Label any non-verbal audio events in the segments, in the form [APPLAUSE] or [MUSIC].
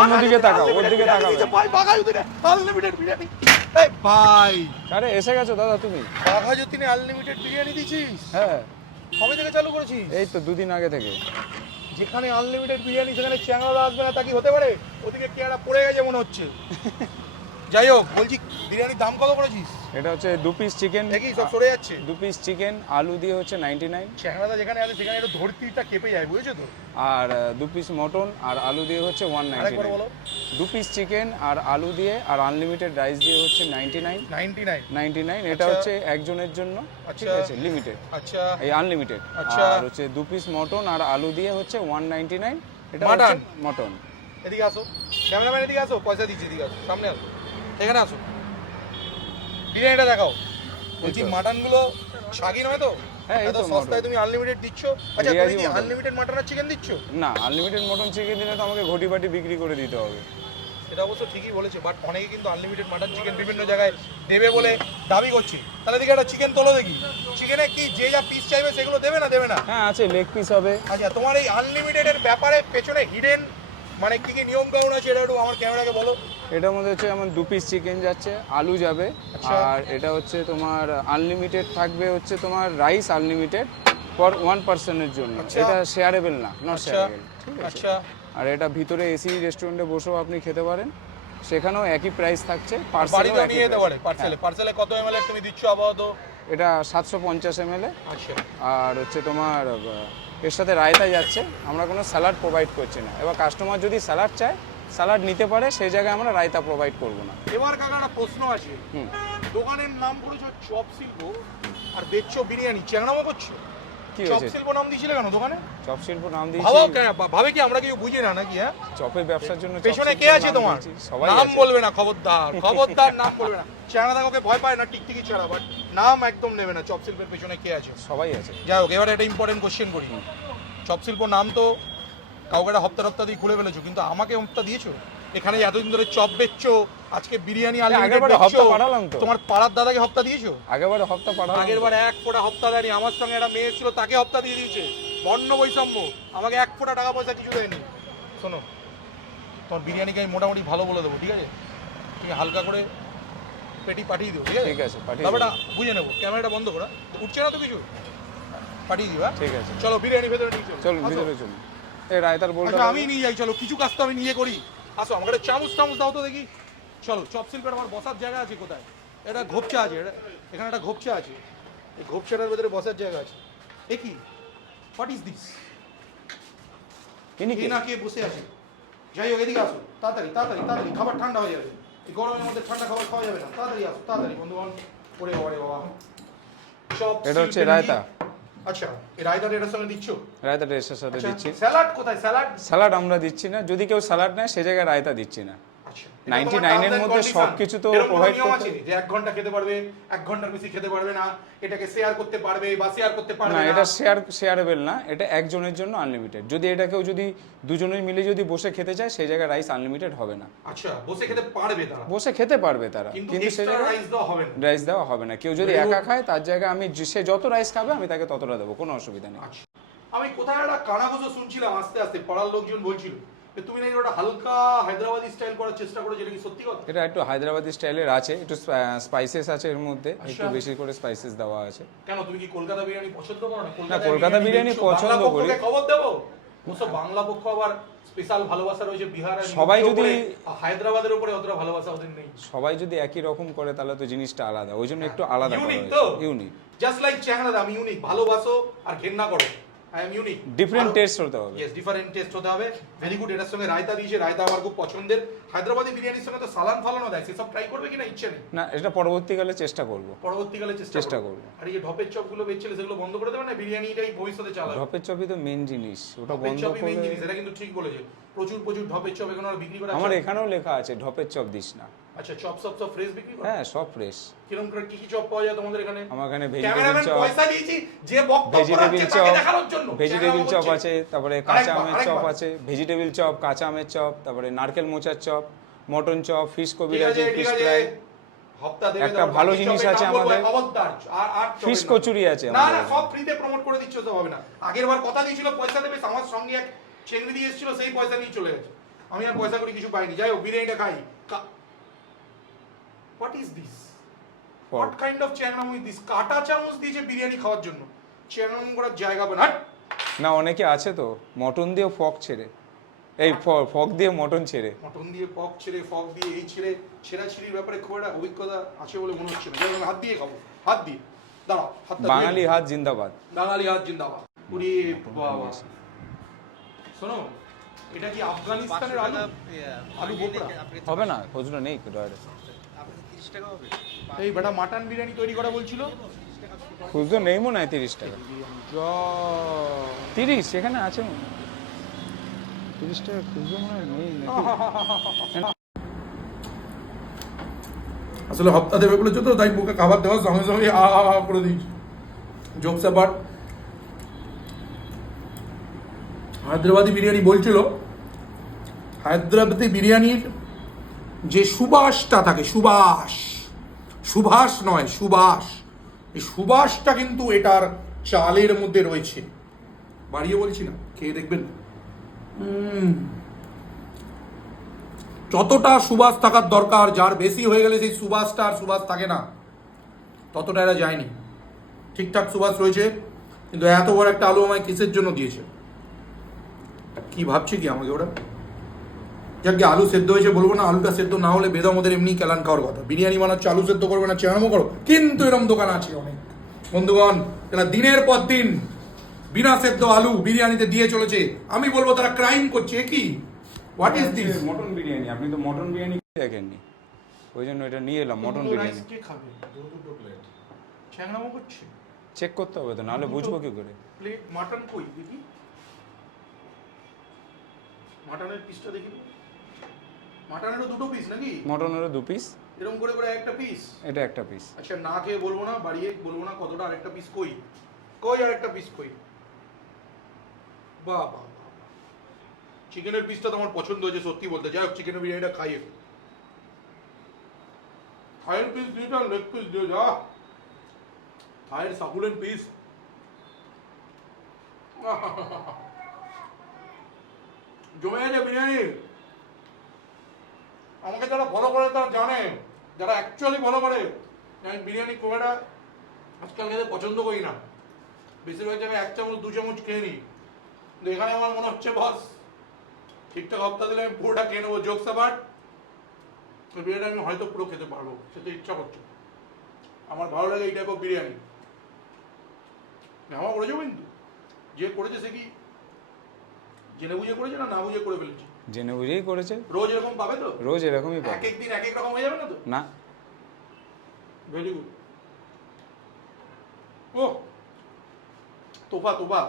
অন্যদিকে তাকাও ওর দিকে তাকাবে ভাই বাঘা যতীনে আনলিমিটেড বিরিয়ানি। এই ভাই। আরে এসে গেছো দাদা তুমি? বাঘা যতীনে আনলিমিটেড বিরিয়ানি দিছিস হ্যাঁ। কবে থেকে চালু করেছিস? এই তো দুদিন আগে থেকে। যেখানে আনলিমিটেড বিরিয়ানি সেখানে চ্যাংড়া আসবে না তা কি হতে পারে? ওদিকে কেয়ারা পড়ে গেছে মনে হচ্ছে। [LAUGHS] যাই হোক বলছি বিরিয়ানির দাম কত করেছিস? এটা হচ্ছে দু পিস চিকেন দেখি সব সরে যাচ্ছে। দু পিস চিকেন আলু দিয়ে হচ্ছে নাইনটি নাইন চ্যাংড়াটা যেখানে আছে সেখানে একটু ধরতিটা কেঁপে যায় বুঝেছ তো? আর দু পিস মটন আর আলু দিয়ে হচ্ছে ওয়ান নাইনটি বলো। দু পিস চিকেন আর আলু দিয়ে আর আনলিমিটেড রাইস দিয়ে হচ্ছে ninety nine ninety nine ninety nine এটা আচ্ছা। হচ্ছে একজনের জন্য ঠিক আচ্ছা। আছে লিমিটেড আচ্ছা। এই আনলিমিটেড আচ্ছা। আর হচ্ছে দু পিস মটন আর আলু দিয়ে হচ্ছে ওয়ান নাইনটি নাইন এটা Mutton? মটন। এদিকে আসো। ক্যামেরাম্যান এদিকে আসো। পয়সা দিচ্ছি এদিকে আসো। সামনে আসো। এখানে আসো বিরিয়ানিটা দেখাও। বলছি মাটনগুলো শাগি নয় তো? হ্যাঁ, এত সস্তায় তুমি আনলিমিটেড দিচ্ছ? আচ্ছা তুমি কি আনলিমিটেড মাটন আর চিকেন দিচ্ছ? না আনলিমিটেড মটন চিকেন দিলে তো আমাকে ঘটি বাটি বিক্রি করে দিতে হবে। এটা অবশ্য ঠিকই বলেছে বাট অনেকে কিন্তু আনলিমিটেড মাটন চিকেন বিভিন্ন জায়গায় দেবে বলে দাবি করছে। তাহলে দিকে একটা চিকেন তোলো দেখি। চিকেনে কি যে যা পিস চাইবে সেগুলো দেবে না দেবে না? হ্যাঁ আছে লেগ পিস হবে। আচ্ছা তোমার এই আনলিমিটেডের ব্যাপারে পেছনে হিডেন মানে কি কি নিয়ম কানুন আছে এটা একটু আমার ক্যামেরাকে বলো? এটার মধ্যে হচ্ছে যেমন দু পিস চিকেন যাচ্ছে আলু যাবে। আচ্ছা। আর এটা হচ্ছে তোমার আনলিমিটেড থাকবে হচ্ছে তোমার রাইস আনলিমিটেড ফর ওয়ান পার্সনের জন্য। আচ্ছা। এটা শেয়ারেবল না নট আচ্ছা। শেয়ারেবল ঠিক আছে? আচ্ছা। আর এটা ভিতরে এসি রেস্টুরেন্টে বসেও আপনি খেতে পারেন। সেখানেও একই প্রাইস থাকছে বাড়িতে পার্সেলও নিয়ে যেতে পারে পার্সেলে পার্সেলে কত এম তুমি দিচ্ছ আপাতত? এটা সাতশো পঞ্চাশ এম আচ্ছা। আর হচ্ছে তোমার এর সাথে রায়তা যাচ্ছে। আমরা কোনো স্যালাড প্রোভাইড করছি না। এবার কাস্টমার যদি স্যালাড চায় স্যালাড নিতে পারে সেই জায়গায় আমরা রায়তা প্রোভাইড করব না। এবার কাকা একটা প্রশ্ন আছে। হুম। দোকানের নাম করেছ চপ শিল্প আর বেচছো বিরিয়ানি। চ্যাংড়ামো করছ? কি চপ হয়েছে? শিল্প নাম দিয়েছিলে কেন দোকানে? চপ শিল্প নাম ভাবো কেন ভাবে কি আমরা কিছু বুঝি না নাকি হ্যাঁ? চপের ব্যবসার জন্য পেছনে কে আছে তোমার? সবাই নাম বলবে না খবরদার খবরদার নাম বলবে না। [LAUGHS] চ্যাংড়া দাকে ভয় পায় না টিকটিকি ছাড়া বাট নাম একদম নেবে না চপ শিল্পের পেছনে কে আছে? সবাই আছে। যাই হোক এবার একটা ইম্পর্টেন্ট কোশ্চেন করি। চপ শিল্প নাম তো কাউকে একটা হপ্তা হপ্তা দিয়ে খুলে ফেলেছো কিন্তু আমাকে হপ্তা দিয়েছ? এখানে এতদিন ধরে চপ বেচছো আজকে বিরিয়ানি। তোমার পাড়ার দাদাকে হপ্তা দিয়েছ? হপ্তা এক ফোঁটা হপ্তা দেয়নি আমার সঙ্গে একটা মেয়ে ছিল তাকে হপ্তা দিয়ে দিয়েছে। বর্ণ বৈষম্য আমাকে এক ফোঁটা টাকা পয়সা কিছু দেয়নি। শোনো তোমার বিরিয়ানিকে আমি মোটামুটি ভালো বলে দেবো ঠিক আছে? তুমি হালকা করে পেটি পাঠিয়ে দিও ঠিক আছে? ঠিক আছে পাঠিয়ে তারপরে বুঝে নেব ক্যামেরাটা বন্ধ করা উঠছে না তো কিছু? পাঠিয়ে দিও হ্যাঁ? ঠিক আছে। চলো বিরিয়ানি ভেতরে নিয়ে চলো। আসো। ভিতরে চলুন। এই রায়তার বলটা আচ্ছা আমি নিয়ে যাই চলো কিছু কাজ তো আমি নিয়ে করি। আসো আমাকে একটা চামচ টামচ দাও তো দেখি। চলো চপ শিল্পের আমার বসার জায়গা আছে কোথায়? এটা ঘোপচা আছে এখানে একটা ঘোপচা আছে। এই ঘোপচাটার ভেতরে বসার জায়গা আছে। এ কি? হোয়াট ইজ দিস কে? না কে বসে আছে? যাই হোক এদিকে আসো। তাড়াতাড়ি তাড়াতাড়ি তাড়াতাড়ি। খাবার ঠান্ডা হয়ে যাবে। এই গরমের মধ্যে ঠান্ডা খাবার খাওয়া যাবে না। তাড়াতাড়ি আসো তাড়াতাড়ি। বন্ধুগণ ওরে বাবা রে বাবা। চপ এটা হচ্ছে রায়তা। আচ্ছা এই রায়তাটা এটার সঙ্গে দিচ্ছ? রায়তাটা এর সাথে আচ্ছা দিচ্ছি। স্যালাড কোথায়? স্যালাড? স্যালাড আমরা দিচ্ছি না। যদি কেউ স্যালাড নেয় সে জায়গায় রায়তা দিচ্ছি না। 99 এর মধ্যে সবকিছু তো করতে- আছে যে এক ঘণ্টা খেতে পারবে এক ঘণ্টার বেশি খেতে পারবে না এটাকে শেয়ার করতে পারবে বা শেয়ার করতে পারবে না এটা শেয়ার শেয়ারেবল না এটা একজনের জন্য আনলিমিটেড যদি এটা কেউ যদি দুজনের মিলে যদি বসে খেতে চায় সেই জায়গায় রাইস আনলিমিটেড হবে না। আচ্ছা বসে খেতে পারবে তারা। বসে খেতে পারবে তারা কিন্তু কিন্তু সে জায়গায় রাইস দেওয়া হবে না। রাইস দেওয়া হবে না। কেউ যদি একা খায় তার জায়গায় আমি সে যত রাইস খাবে আমি তাকে ততটা দেবো কোনো অসুবিধা নেই। আচ্ছা। আমি কোথায় একটা কানাঘোষা শুনছিলাম আস্তে আস্তে পাড়ার লোকজন বলছিল তুমি নাকি ওটা হালকা হায়দ্রাবাদি স্টাইল করার চেষ্টা করেছ এটা কি সত্যি কথা? এটা একটু হায়দ্রাবাদি স্টাইলের আছে একটু স্পাইসেস আছে এর মধ্যে একটু আচ্ছা। বেশি করে স্পাইসেস দেওয়া আছে। কেন তুমি কি কলকাতা বিরিয়ানি পছন্দ করো না? কলকাতা বিরিয়ানি পছন্দ করি। খবর দেবো? অবশ্য বাংলা পক্ষ আবার স্পেশাল ভালোবাসা রয়েছে বিহার সবাই যদি- হায়দ্রাবাদের উপরে অতটা ভালোবাসা ওদের নেই। সবাই যদি একই রকম করে তাহলে তো জিনিসটা আলাদা। ওই জন্য একটু আলাদা করা ইউনিক তো। ইউনিক জাস্ট লাইক চ্যাংড়া আমি ইউনিক ভালোবাসো আর ঘেন্না করো। I am unique different taste হতে হবে। ইয়েস ডিফারেন্ট টেস্ট হতে হবে। ভেরি গুড এটার সঙ্গে রায়তা দিয়েছে রায়তা আমার খুব পছন্দের। হায়দ্রাবাদি বিরিয়ানির সঙ্গে তো সালান ফালানো দেয় সেসব ট্রাই করবে কিনা ইচ্ছে নেই। না এটা পরবর্তীকালে চেষ্টা করব। পরবর্তীকালে চেষ্টা চেষ্টা করব। আর এই যে ঢপের চপগুলো বেচছিলে সেগুলো বন্ধ করে দেবে না? বিরিয়ানিটাই ভবিষ্যতে চালাবে। ঢপের চপই তো মেন জিনিস। ওটা বন্ধ চপই মেন জিনিস এটা কিন্তু ঠিক বলেছে। প্রচুর প্রচুর ঢপের চপ এখানে বিক্রি করে আমার এখানেও লেখা আছে ঢপের চপ দিস না। আচ্ছা চপ সব সব ফ্রেশ বিক্রি করে? হ্যাঁ সব ফ্রেশ কীরকম করে কি কি চপ পাওয়া যায় তোমাদের এখানে? আমার এখানে ভেজিটেবিল চপ পয়সা দিয়েছি যে বক্তব্য চপ। তাকে দেখানোর জন্য। ভেজিটেবিল চ্যাংড়া চপ আছে তারপরে কাঁচা আমের চপ আছে ভেজিটেবিল চপ কাঁচা আমের চপ তারপরে নারকেল মোচার চপ মটন চপ ফিশ কবিরাজি ফ্রাই একটা ভালো জিনিস আছে আমাদের। ফিশ কচুরি আছে না না সব ফ্রিতে প্রমোট করে দিচ্ছ তো হবে না। আগের বার কথা দিয়েছিল পয়সা দেবে আমার সঙ্গে এক চেংড়ি দিয়ে এসেছিল সেই পয়সা নিয়ে চলে গেছে। আমি আর পয়সা করে কিছু পাইনি। যাই হোক বিরিয়ানিটা খাই। What is this what kind of চ্যাংরাম is this কাটা চামচ দিয়েছে বিরিয়ানি খাওয়ার জন্য। চ্যাংরাম করার জায়গা বানা না অনেকে আছে তো মটন দিয়ে ফক ছেড়ে। এই ফক দিয়ে মটন ছেড়ে। মটন দিয়ে পক ছেড়ে ফক দিয়ে এই ছেড়ে ছেঁড়া ছিঁড়ির ব্যাপারে খুব একটা অভিজ্ঞতা আছে বলে মনে হচ্ছে না। আমি হাত দিয়ে খাব। হাত দিয়ে। দাঁড়াও ধুয়ে বাঙালি হাত জিন্দাবাদ। বাঙালি হাত জিন্দাবাদ। বাবা। শোনো এটা কি আফগানিস্তানের আলু? আলু বোকরা হবে না খুচরো নেই ডয়ারে এই বেটা মাটন বিরিয়ানি তৈরি করা বলছিল? খুচরো নেই মনে হয় তিরিশ টাকা। তিরিশ সেখানে আছে মনে হয়। তিরিশ টাকা খুচরো মনে হয় নেই আসলে হপ্তা দেবে বলেছ তো তাই মুখে খাবার দেওয়ার সঙ্গে সঙ্গে আ আ আ করে দিয়েছি। জোকস অ্যাবাউট হায়দ্রাবাদি বিরিয়ানি বলছিল হায়দ্রাবাদি বিরিয়ানির যে সুবাসটা থাকে সুবাস সুভাষ নয় সুবাস এই সুবাসটা কিন্তু এটার চালের মধ্যে রয়েছে। বাড়িয়ে বলছি না, খেয়ে দেখবেন। যতটা সুবাস থাকার দরকার, যার বেশি হয়ে গেলে সেই সুবাসটা আর সুবাস থাকে না, ততটা এরা যায়নি। ঠিকঠাক সুবাস রয়েছে, কিন্তু এত বড় একটা আলু আমায় কিসের জন্য দিয়েছে? কি ভাবছে কি আমাকে ওরা? যাক আলু সেদ্ধ হয়েছে বলব না আলুটা সেদ্ধ না হলে বেদম ওদের এমনি কেলান খাওয়ার কথা। বিরিয়ানি বানাচ্ছে আলু সেদ্ধ করবে না চেয়ারমো করো। কিন্তু এরকম দোকান আছে অনেক। বন্ধুগণ এরা দিনের পর দিন বিনা সেদ্ধ আলু বিরিয়ানিতে দিয়ে চলেছে। আমি বলব তারা ক্রাইম করছে কি? What is this mutton biryani আপনি তো মটন বিরিয়ানি দেখেননি। ওই জন্য এটা নিয়ে এলাম মটন বিরিয়ানি। কে খাবে? দুটো প্লেট চ্যাংড়ামো করছে? চেক করতে হবে তো নাহলে বুঝব কি করে। প্লেট মাটন কই? দেখি। মাটনের পিসটা দেখি। মাটনেরও দুটো পিস নাকি? মটনেরও দু পিস এরকম করে করে একটা পিস এটা একটা পিস আচ্ছা না খেয়ে বলব না বাড়িয়ে বলব না কতটা আরেকটা পিস কই? কই আরেকটা পিস কই? বাহ বাহ চিকেনের পিসটা তোমার পছন্দ হয়েছে সত্যি বলতে। যাই হোক চিকেনের বিরিয়ানিটা খাই একটু। থায়ের পিস দিয়ে যা লেগ পিস দিয়ে যা। থায়ের সাকুলেন পিস জমে গেছে বিরিয়ানি। আমাকে যারা ফলো করে তারা জানে, যারা অ্যাকচুয়ালি ফলো করে আমি বিরিয়ানি খুব একটা আজকাল খেতে পছন্দ করি না। বেশিরভাগ জায়গায় এক চামচ, দু চামচ খেয়ে নিই। কিন্তু এখানে আমার মনে হচ্ছে, বস, ঠিকঠাক হপ্তা দিলে আমি পুরোটা খেয়ে নেব, জোক সাবার বিরিয়ানি আমি হয়তো পুরো খেতে পারব সেটা ইচ্ছা করছে আমার ভালো লাগে এই টাইপ অফ বিরিয়ানি। নেওয়া করেছ কিন্তু। যে করেছে সে কি জেনে বুঝে করেছে না না বুঝে করে ফেলেছে? জেনে বুঝেই করেছে। রোজ এরকম পাবে তো? রোজ এরকমই এক পাবে। এক দিন এক এক রকম হয়ে যাবে না তো? না। ভেরি গুড ও তোফা তোফা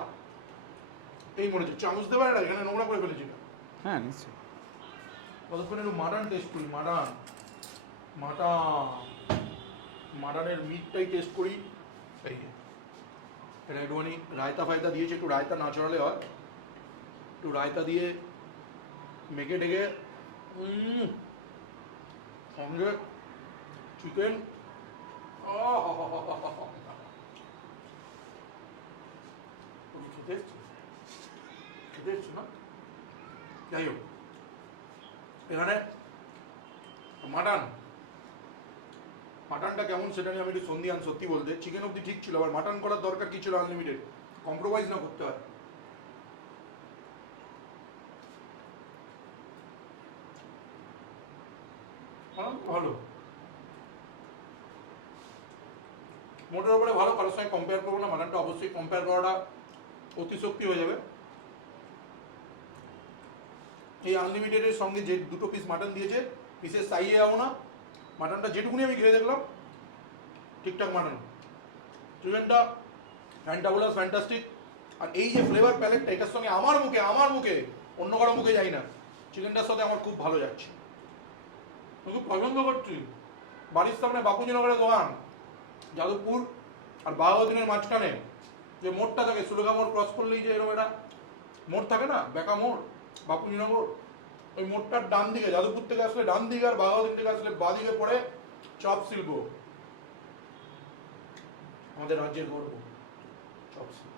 এই মনে হচ্ছে চামচ দেবে না এখানে নোংরা করে ফেলেছি হ্যাঁ নিশ্চয়ই। কতক্ষণ একটু মাটন টেস্ট করি মাটন মাটন মাটনের মিটটাই টেস্ট করি। এই এটা একটুখানি রায়তা ফায়তা দিয়েছে একটু রায়তা না চড়ালে হয়। একটু রায়তা দিয়ে মেখে ঢেকে সঙ্গে চিকেন খেতে না? যাই হোক, এখানে মাটন মাটনটা কেমন সেটা নিয়ে আমি একটু সন্ধিয়ান সত্যি বলতে চিকেন অব্দি ঠিক ছিল, আবার মাটন করার দরকার কি ছিল আনলিমিটেড কম্প্রোমাইজ না করতে হয়। হ্যাঁ, ভালো। মোটের উপরে ভালো কারোর সঙ্গে কম্পেয়ার করব না মাটনটা অবশ্যই কম্পেয়ার করাটা অতিশক্তি হয়ে যাবে। এই আনলিমিটেডের সঙ্গে যে দুটো পিস মাটন দিয়েছে পিসের সাইজে যাব না। মাটনটা যেটুকুনি আমি খেয়ে দেখলাম ঠিকঠাক মাটন। চিকেনটা ফ্যান্টাবুলাস ফ্যান্টাস্টিক আর এই যে ফ্লেভার প্যালেটটা এটার সঙ্গে আমার মুখে আমার মুখে অন্য কারও মুখে যাই না। চিকেনটার সাথে আমার খুব ভালো যাচ্ছে। খুব পছন্দ করছি বাড়ির সামনে বাপুজিনগরের দোকান, যাদবপুর আর বাঘাউদ্দিনের মাঝখানে যে মোড়টা থাকে, সুলেখা মোড় ক্রস করলেই যে এরকম এটা মোড় থাকে না, বেকা মোড়, বাপুজিনগর, ওই মোড়টার ডান দিকে, যাদবপুর থেকে আসলে ডান দিকে আর বাঘাউদ্দিন থেকে আসলে বাঁ দিকে পড়ে চপ শিল্প। আমাদের রাজ্যের গর্ব, চপ শিল্প।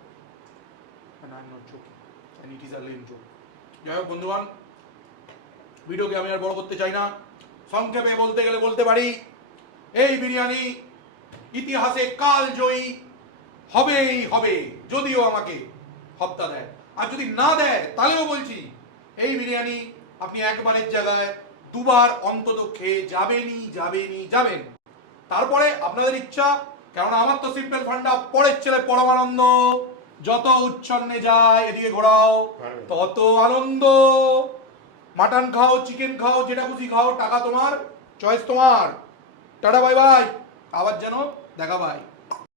যাই হোক বন্ধুবান ভিডিওকে আমি আর বড় করতে চাই না। সংক্ষেপে বলতে গেলে বলতে পারি এই বিরিয়ানি ইতিহাসে কাল জয়ী হবেই হবে যদিও আমাকে হপ্তা দেয়। আর যদি না দেয় তাহলেও বলছি এই বিরিয়ানি আপনি একবারের জায়গায় দুবার অন্তত খেয়ে যাবেনই যাবেনই যাবেন। তারপরে আপনাদের ইচ্ছা কেননা আমার তো সিম্পল ফান্ডা পরের ছেলে পরমানন্দ যত উচ্ছন্নে যায় এদিকে ঘোরাও তত আনন্দ। মাটন খাও, চিকেন খাও, যেটা খুশি খাও, টাকা তোমার চয়েস তোমার। টাটা বাই বাই আবার যেন দেখা বাই